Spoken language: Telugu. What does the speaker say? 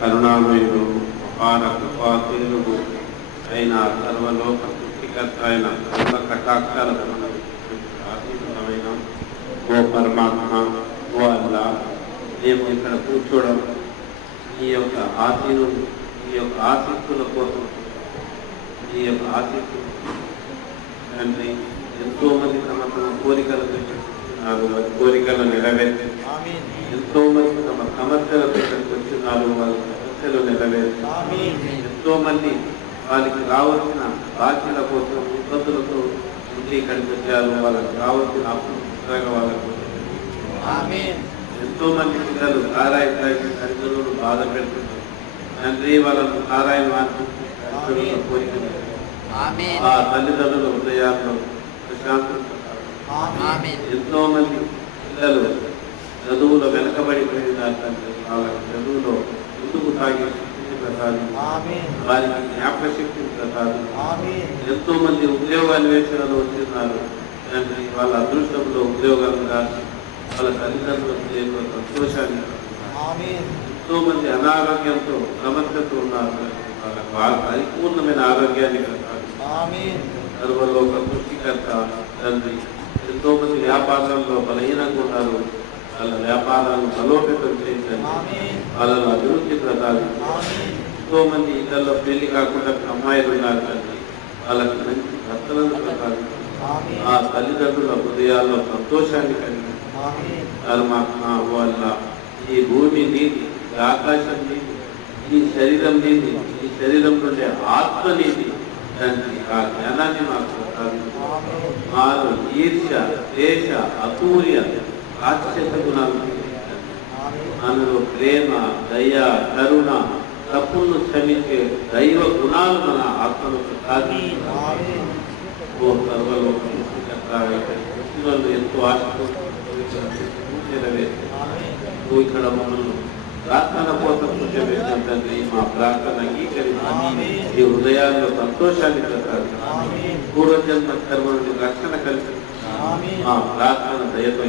కరుణామయుడు మహారకృపాశీలుడు అయిన సర్వలోక సృష్టికర్త అయిన సర్వ కటాక్షాలకు మనం ఆశీర్వదమైన ఓ పరమాత్మ, ఓ అల్లా, మేము ఇక్కడ కూర్చోవడం ఈ యొక్క ఆశీనుడు, ఈ యొక్క ఆశీస్సుల కోసం, ఈ యొక్క ఆశీస్సులు తండ్రి ఎంతో మంది తమ తమ కోరికలు పెట్టుకున్నారు, వారి కోరికలను నెరవేర్చి ఎంతో మంది తమ సమస్యలు పెట్టుకొచ్చున్నారు, వారి సమస్యలు నెరవేర్చి ఎంతో మంది వారికి రావాల్సిన బాధ్యతల కోసం ఇబ్బందులతో ఇంటి ఇక్కడికి వచ్చారు, వాళ్ళకి రావాల్సిన అప్పుగా వాళ్ళకు ఎంతో మంది పిల్లలు సారాయి తాగి తల్లిదండ్రులు బాధ పెడుతున్నారు. తండ్రి వాళ్ళను సారాయి తల్లిదండ్రుల కోరికలు ఆ తల్లిదండ్రుల హృదయాల్లో ప్రశాంతత. ఎంతో మంది పిల్లలు చదువులో వెనకబడిపోయినారు తండ్రి, వాళ్ళకి చదువులో ముందుకు సాగే శక్తిని ప్రసాదించి వారికి జ్ఞాపక శక్తిని ప్రసాదించి ఎంతో మంది ఉద్యోగాన్వేషణలో వచ్చినారు తండ్రి, వాళ్ళ అదృష్టంలో ఉద్యోగాలు రాసి వాళ్ళ తల్లిదండ్రుల సంతోషాన్ని. ఎంతో మంది అనారోగ్యంతో సమస్యతో ఉన్నారు, వాళ్ళ పరిపూర్ణమైన ఆరోగ్యాన్ని సర్వలోక సృష్టికర్త తండ్రి. ఎంతో మంది వ్యాపారాల్లో బలహీనంగా ఉన్నారు, వాళ్ళ వ్యాపారాలను బలోపేతం చేయించండి, వాళ్ళను అభివృద్ధి ప్రసాదించండి. ఎంతో మంది ఇళ్లలో పెళ్లి కాకుండా అమ్మాయిలు ఉన్నారు తండ్రి, వాళ్ళకి మంచి భర్తలను ప్రసాదించండి, ఆ తల్లిదండ్రుల హృదయాల్లో సంతోషాన్ని కలిగి పరమాత్మ వల్ల ఈ భూమి నీతి, ఈ ఆకాశం నీతి, ఈ శరీరం నీతి, ఈ శరీరం నుండి ఆత్మ నీతి తండ్రి, ఆ జ్ఞానాన్ని మాకు ప్రసాదించండి. మాలో ఈర్ష, ద్వేష, అసూయ, రాక్షస గుణాలు, మనలో ప్రేమ, దయ, కరుణ, తప్పులను క్షమించే దైవ గుణాలు మన ఆత్మను ప్రసాదించండి. ఓ సర్వలోక సృష్టికర్త ఎంతో ఆశతో నువ్వు ఇక్కడ మమ్మల్ని ప్రార్థన కోసం కూర్చోబెట్టిన తండ్రి, మా ప్రార్థన అంగీకరించి ఈ హృదయాల్లో సంతోషాన్ని ప్రసాదించండి. పూర్వజన్మ కర్మ నుండి రక్షణ కల్పించి మా ప్రార్థన దయతో